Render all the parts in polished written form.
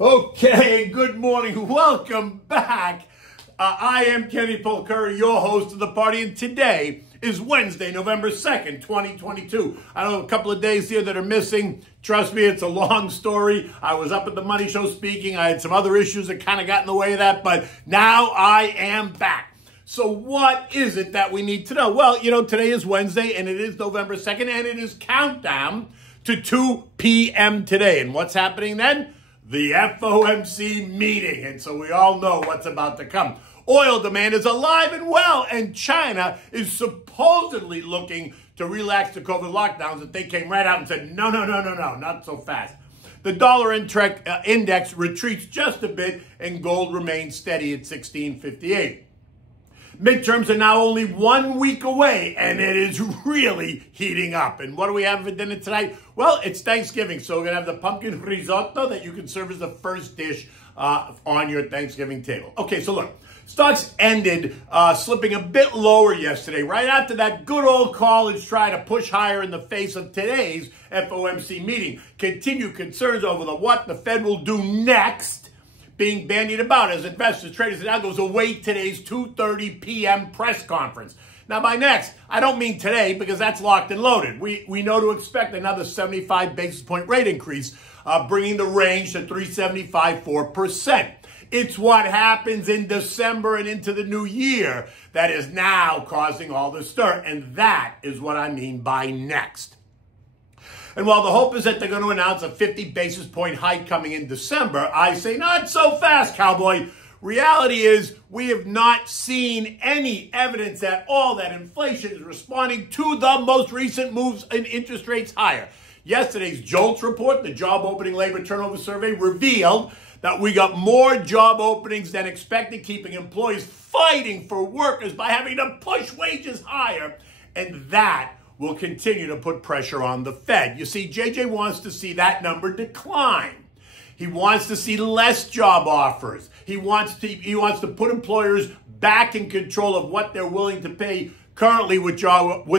Okay, good morning. Welcome back. I am Kenny Polcuri, your host of the party, and today is Wednesday, November 2nd, 2022. I know a couple of days here that are missing. Trust me, it's a long story. I was up at the Money Show speaking. I had some other issues that kind of got in the way of that, but now I am back. So what is it that we need to know? Well, today is Wednesday, and it is November 2nd, and it is countdown to 2 p.m. today. And what's happening then? The FOMC meeting. And so we all know what's about to come. Oil demand is alive and well, and China is supposedly looking to relax the COVID lockdowns that they came right out and said, no, not so fast. The dollar index retreats just a bit, and gold remains steady at 1658. Midterms are now only 1 week away, and it is really heating up. And what do we have for dinner tonight? Well, it's Thanksgiving, so we're going to have the pumpkin risotto that you can serve as the first dish on your Thanksgiving table. Okay, so look, stocks ended slipping a bit lower yesterday, right after that good old college try to push higher in the face of today's FOMC meeting. Continued concerns over what the Fed will do next being bandied about as investors, traders, and others await today's 2:30 p.m. press conference. Now, by next, I don't mean today because that's locked and loaded. We know to expect another 75 basis point rate increase, bringing the range to 3.75%, 4%. It's what happens in December and into the new year that is now causing all the stir, and that is what I mean by next. And while the hope is that they're going to announce a 50 basis point hike coming in December, I say not so fast, cowboy. Reality is we have not seen any evidence at all that inflation is responding to the most recent moves in interest rates higher. Yesterday's JOLTS report, the Job Opening Labor Turnover Survey, revealed that we got more job openings than expected, keeping employees fighting for workers by having to push wages higher. And that will continue to put pressure on the Fed. You see, JJ wants to see that number decline. He wants to see less job offers. He wants to put employers back in control of what they're willing to pay. Currently, with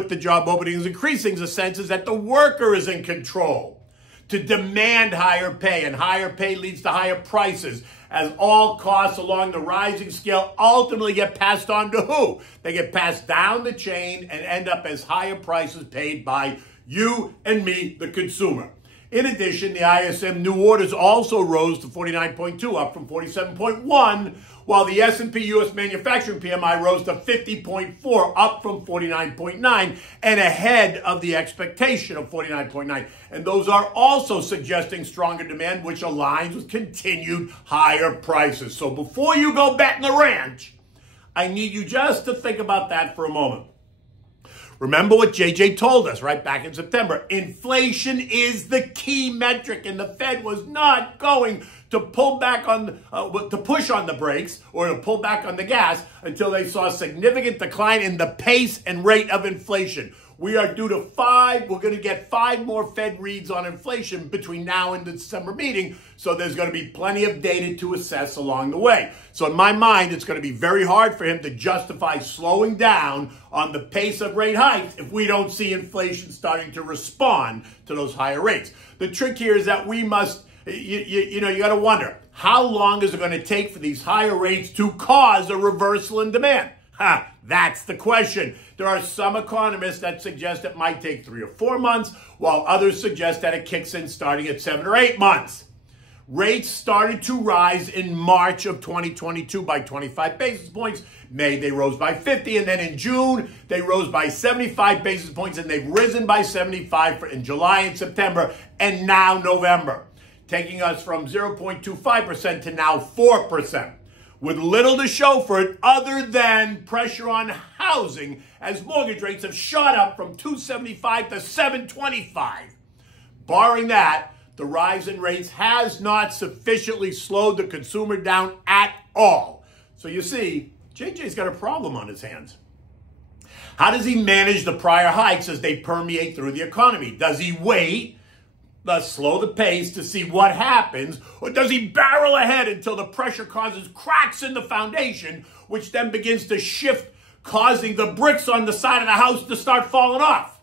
the job openings increasing, the sense is that the worker is in control to demand higher pay, and higher pay leads to higher prices, as all costs along the rising scale ultimately get passed on to who? They get passed down the chain and end up as higher prices paid by you and me, the consumer. In addition, the ISM new orders also rose to 49.2, up from 47.1, while the S&P U.S. manufacturing PMI rose to 50.4, up from 49.9, and ahead of the expectation of 49.9. And those are also suggesting stronger demand, which aligns with continued higher prices. So before you go betting the ranch, I need you just to think about that for a moment. Remember what JJ told us right back in September. Inflation is the key metric, and the Fed was not going to pull back to push on the brakes or to pull back on the gas until they saw a significant decline in the pace and rate of inflation. We are due to we're going to get 5 more Fed reads on inflation between now and the December meeting, so there's going to be plenty of data to assess along the way. So in my mind, it's going to be very hard for him to justify slowing down on the pace of rate hikes if we don't see inflation starting to respond to those higher rates. The trick here is that we must, you got to wonder, how long is it going to take for these higher rates to cause a reversal in demand? That's the question. There are some economists that suggest it might take 3 or 4 months, while others suggest that it kicks in starting at 7 or 8 months. Rates started to rise in March of 2022 by 25 basis points. May, they rose by 50, and then in June, they rose by 75 basis points, and they've risen by 75 in July and September, and now November, taking us from 0.25% to now 4%. With little to show for it other than pressure on housing, as mortgage rates have shot up from 275 to 725. Barring that, the rise in rates has not sufficiently slowed the consumer down at all. So you see, JJ's got a problem on his hands. How does he manage the prior hikes as they permeate through the economy? Does he wait, slow the pace to see what happens, or does he barrel ahead until the pressure causes cracks in the foundation, which then begins to shift, causing the bricks on the side of the house to start falling off?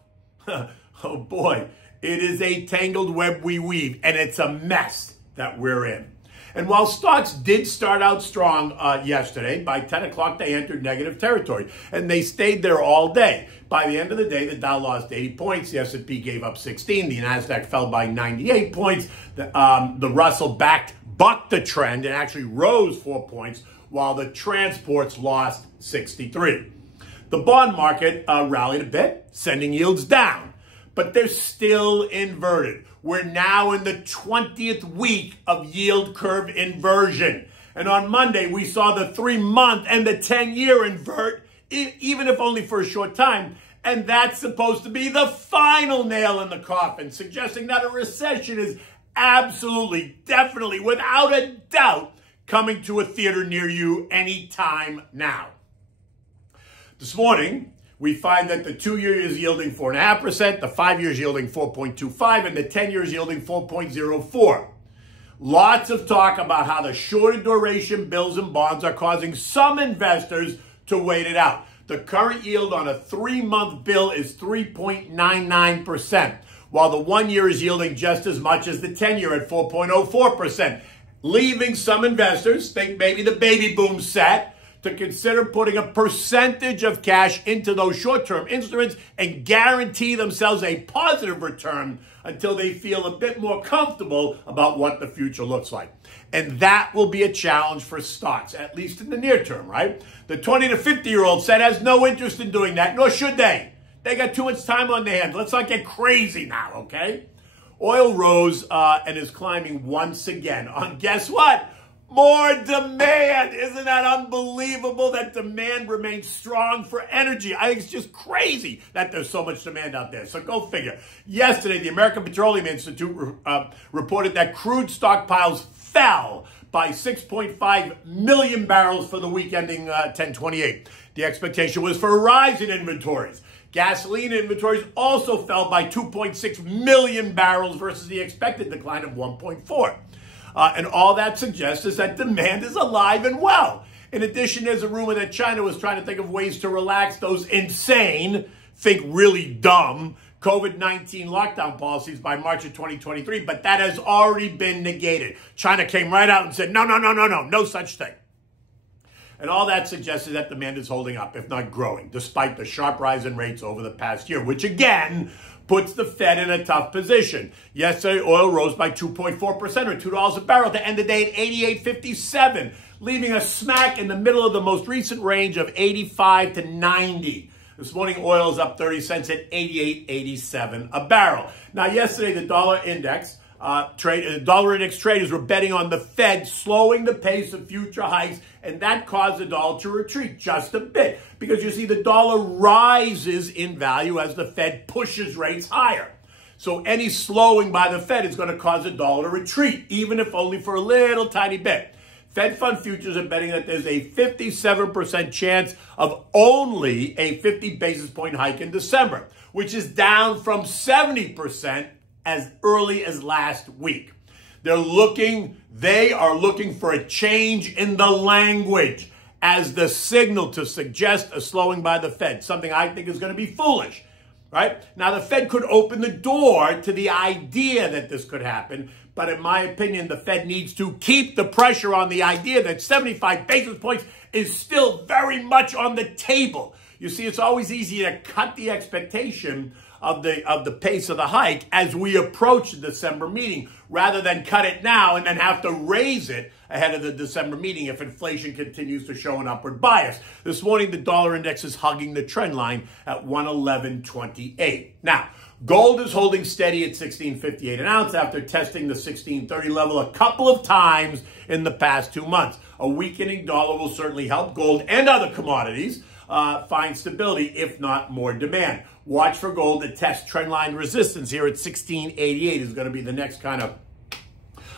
Oh boy, it is a tangled web we weave, and it's a mess that we're in. And while stocks did start out strong yesterday, by 10 o'clock they entered negative territory, and they stayed there all day. By the end of the day, the Dow lost 80 points, the S&P gave up 16, the NASDAQ fell by 98 points, the Russell bucked the trend and actually rose 4 points, while the transports lost 63. The bond market rallied a bit, sending yields down, but they're still inverted. We're now in the 20th week of yield curve inversion. And on Monday, we saw the 3-month and the 10-year invert, even if only for a short time. And that's supposed to be the final nail in the coffin, suggesting that a recession is absolutely, definitely, without a doubt, coming to a theater near you anytime now. This morning, we find that the 2-year is yielding 4.5%, the 5-year is yielding 4.25%, and the 10-year is yielding 4.04%. Lots of talk about how the shorter duration bills and bonds are causing some investors to wait it out. The current yield on a 3-month bill is 3.99%, while the 1-year is yielding just as much as the 10-year at 4.04%, leaving some investors, think maybe the baby boom set, to consider putting a percentage of cash into those short-term instruments and guarantee themselves a positive return until they feel a bit more comfortable about what the future looks like. And that will be a challenge for stocks, at least in the near term, right? The 20 to 50-year-old set has no interest in doing that, nor should they. They got too much time on their hands. Let's not get crazy now, okay? Oil rose and is climbing once again on, guess what? More demand. Isn't that unbelievable that demand remains strong for energy? I think it's just crazy that there's so much demand out there. So go figure. Yesterday, the American Petroleum Institute reported that crude stockpiles fell by 6.5 million barrels for the week ending 10/28. The expectation was for a rise in inventories. Gasoline inventories also fell by 2.6 million barrels versus the expected decline of 1.4. And all that suggests is that demand is alive and well. In addition, there's a rumor that China was trying to think of ways to relax those insane, think really dumb, COVID-19 lockdown policies by March of 2023, but that has already been negated. China came right out and said, no such thing. And all that suggests is that demand is holding up, if not growing, despite the sharp rise in rates over the past year, which again puts the Fed in a tough position. Yesterday, oil rose by 2.4% or $2 a barrel to end the day at $88.57, leaving us smack in the middle of the most recent range of 85 to 90. This morning, oil is up 30 cents at 88.87 a barrel. Now, yesterday, the dollar index traders were betting on the Fed slowing the pace of future hikes, and that caused the dollar to retreat just a bit because you see the dollar rises in value as the Fed pushes rates higher. So any slowing by the Fed is going to cause the dollar to retreat, even if only for a little tiny bit. Fed fund futures are betting that there's a 57% chance of only a 50 basis point hike in December, which is down from 70% as early as last week. They are looking for a change in the language as the signal to suggest a slowing by the Fed, something I think is going to be foolish, right? Now, the Fed could open the door to the idea that this could happen, but in my opinion, the Fed needs to keep the pressure on the idea that 75 basis points is still very much on the table. You see, it's always easy to cut the expectation of the pace of the hike as we approach the December meeting, rather than cut it now and then have to raise it ahead of the December meeting if inflation continues to show an upward bias. This morning, the dollar index is hugging the trend line at 111.28. Now, gold is holding steady at $16.58 an ounce after testing the $16.30 level a couple of times in the past 2 months. A weakening dollar will certainly help gold and other commodities find stability, if not more demand. Watch for gold to test trendline resistance here at 1688 is going to be the next kind of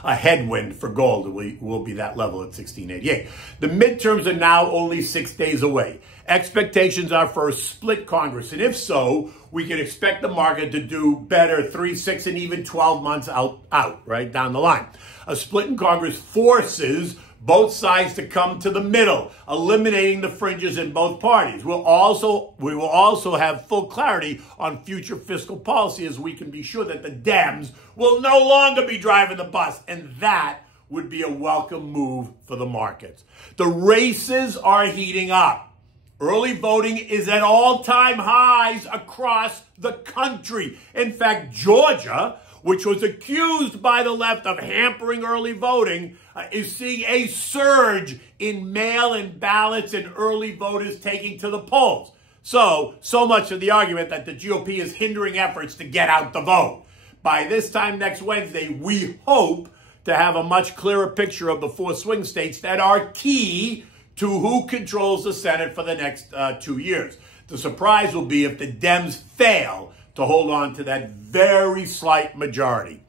a headwind for gold. Will be that level at 1688. The midterms are now only 6 days away. Expectations are for a split Congress, and if so, we can expect the market to do better 3, 6, and even 12 months out, right down the line. A split in Congress forces both sides to come to the middle, eliminating the fringes in both parties. We will also have full clarity on future fiscal policy as we can be sure that the Dems will no longer be driving the bus, and that would be a welcome move for the markets. The races are heating up. Early voting is at all-time highs across the country. In fact, Georgia, which was accused by the left of hampering early voting, is seeing a surge in mail-in ballots and early voters taking to the polls. So much of the argument that the GOP is hindering efforts to get out the vote. By this time next Wednesday, we hope to have a much clearer picture of the 4 swing states that are key to who controls the Senate for the next 2 years. The surprise will be if the Dems fail to hold on to that very slight majority.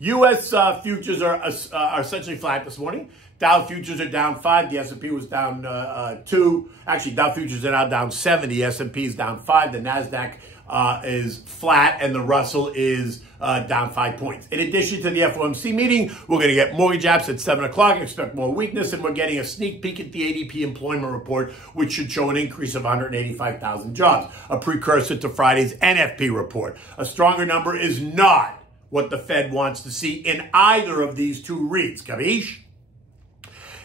U.S. futures are essentially flat this morning. Dow futures are down 5. The S&P was down 2. Actually, Dow futures are now down 7. The S&P is down 5. The NASDAQ is flat, and the Russell is down 5 points. In addition to the FOMC meeting, we're going to get mortgage apps at 7 o'clock. Expect more weakness, and we're getting a sneak peek at the ADP employment report, which should show an increase of 185,000 jobs, a precursor to Friday's NFP report. A stronger number is not what the Fed wants to see in either of these two reads. Capiche?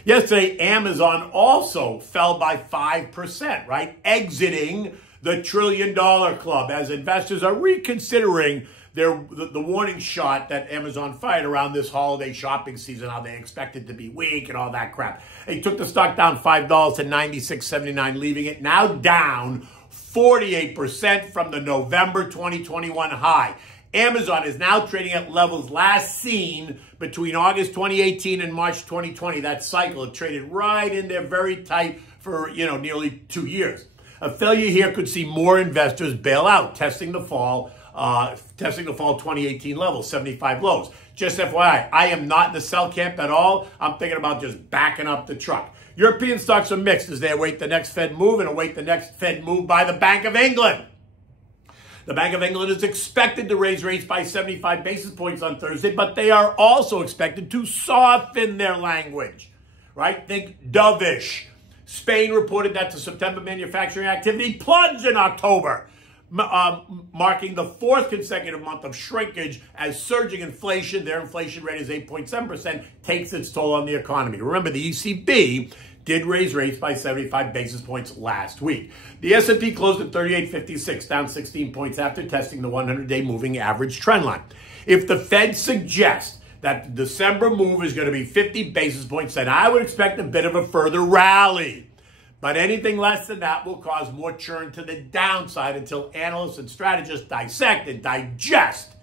Yesterday, Amazon also fell by 5%, right? Exiting the $1 trillion club as investors are reconsidering the warning shot that Amazon fired around this holiday shopping season, how they expected to be weak and all that crap. It took the stock down $5 to $96.79, leaving it now down 48% from the November 2021 high. Amazon is now trading at levels last seen between August 2018 and March 2020. That cycle, it traded right in there very tight for, nearly 2 years. A failure here could see more investors bail out, testing the fall 2018 levels, 75 lows. Just FYI, I am not in the sell camp at all. I'm thinking about just backing up the truck. European stocks are mixed as they await the next Fed move and await the next Fed move by the Bank of England. The Bank of England is expected to raise rates by 75 basis points on Thursday, but they are also expected to soften their language, right? Think dovish. Spain reported that the September manufacturing activity plunged in October, marking the 4th consecutive month of shrinkage as surging inflation, their inflation rate is 8.7%, takes its toll on the economy. Remember, the ECB did raise rates by 75 basis points last week. The S&P closed at 38.56, down 16 points after testing the 100-day moving average trend line. If the Fed suggests that the December move is going to be 50 basis points, then I would expect a bit of a further rally. But anything less than that will cause more churn to the downside until analysts and strategists dissect and digest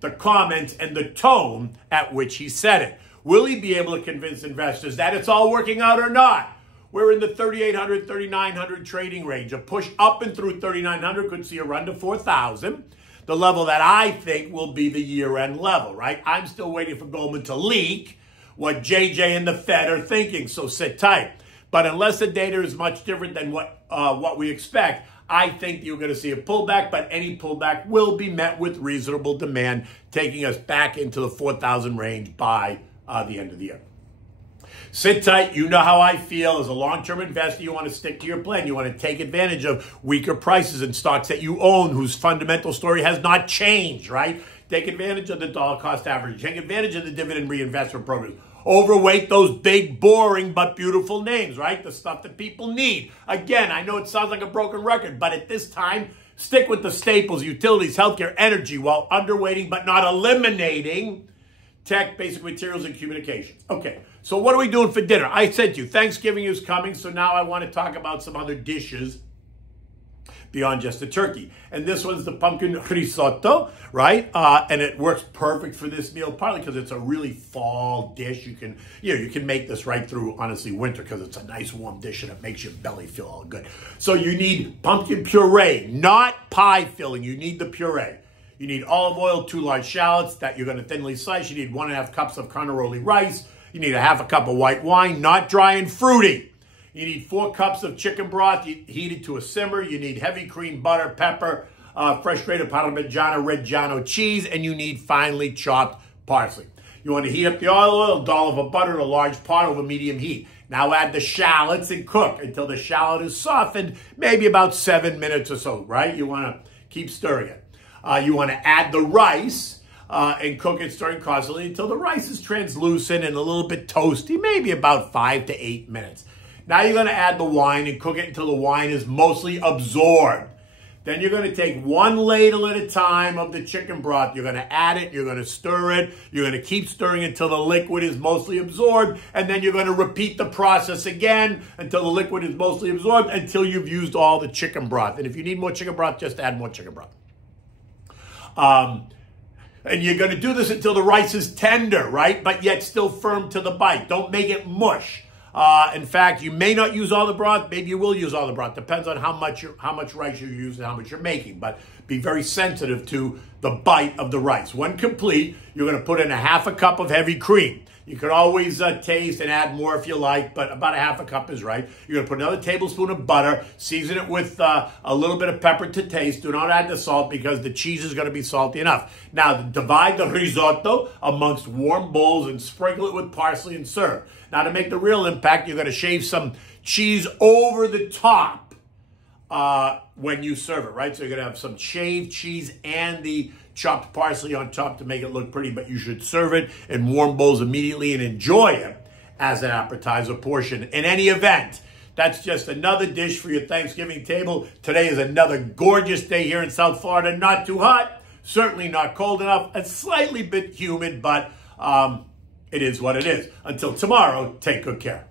the comments and the tone at which he said it. Will he be able to convince investors that it's all working out or not? We're in the 3,800, 3,900 trading range. A push up and through 3,900 could see a run to 4,000. The level that I think will be the year-end level, right? I'm still waiting for Goldman to leak what JJ and the Fed are thinking, so sit tight. But unless the data is much different than what we expect, I think you're going to see a pullback, but any pullback will be met with reasonable demand, taking us back into the 4,000 range by the end of the year. Sit tight. You know how I feel. As a long-term investor, you want to stick to your plan. You want to take advantage of weaker prices in stocks that you own, whose fundamental story has not changed, right? Take advantage of the dollar cost average. Take advantage of the dividend reinvestment program. Overweight those big, boring, but beautiful names, right? The stuff that people need. Again, I know it sounds like a broken record, but at this time, stick with the staples, utilities, healthcare, energy, while underweighting but not eliminating tech, basic materials, and communications. Okay, so what are we doing for dinner? I said to you, Thanksgiving is coming, so now I want to talk about some other dishes beyond just the turkey. And this one's the pumpkin risotto, right? And it works perfect for this meal, partly because it's a really fall dish. You can make this right through, honestly, winter, because it's a nice warm dish and it makes your belly feel all good. So you need pumpkin puree, not pie filling. You need the puree. You need olive oil, 2 large shallots that you're going to thinly slice. You need 1.5 cups of carnaroli rice. You need 1/2 cup of white wine, not dry and fruity. You need 4 cups of chicken broth heated to a simmer. You need heavy cream, butter, pepper, fresh grated Parmigiano Reggiano cheese, and you need finely chopped parsley. You want to heat up the olive oil, a dollop of butter in a large pot over medium heat. Now add the shallots and cook until the shallot is softened, maybe about 7 minutes or so, right? You want to keep stirring it. You want to add the rice. and cook it, stirring constantly until the rice is translucent and a little bit toasty, maybe about 5 to 8 minutes. Now you're going to add the wine and cook it until the wine is mostly absorbed. Then you're going to take one ladle at a time of the chicken broth. You're going to add it. You're going to stir it. You're going to keep stirring until the liquid is mostly absorbed. And then you're going to repeat the process again until the liquid is mostly absorbed until you've used all the chicken broth. And if you need more chicken broth, just add more chicken broth. And you're going to do this until the rice is tender, right? But yet still firm to the bite. Don't make it mush. In fact, you may not use all the broth. Maybe you will use all the broth. Depends on how much rice you use and how much you're making. But be very sensitive to the bite of the rice. When complete, you're going to put in a half a cup of heavy cream. You can always taste and add more if you like, but about a half a cup is right. You're going to put another tablespoon of butter, season it with a little bit of pepper to taste. Do not add the salt because the cheese is going to be salty enough. Now, divide the risotto amongst warm bowls and sprinkle it with parsley and serve. Now, to make the real impact, you're going to shave some cheese over the top when you serve it, right? So you're going to have some shaved cheese and the chopped parsley on top to make it look pretty, but you should serve it in warm bowls immediately and enjoy it as an appetizer portion. In any event, that's just another dish for your Thanksgiving table. Today is another gorgeous day here in South Florida. Not too hot, certainly not cold enough, a slightly bit humid, but it is what it is. Until tomorrow, take good care.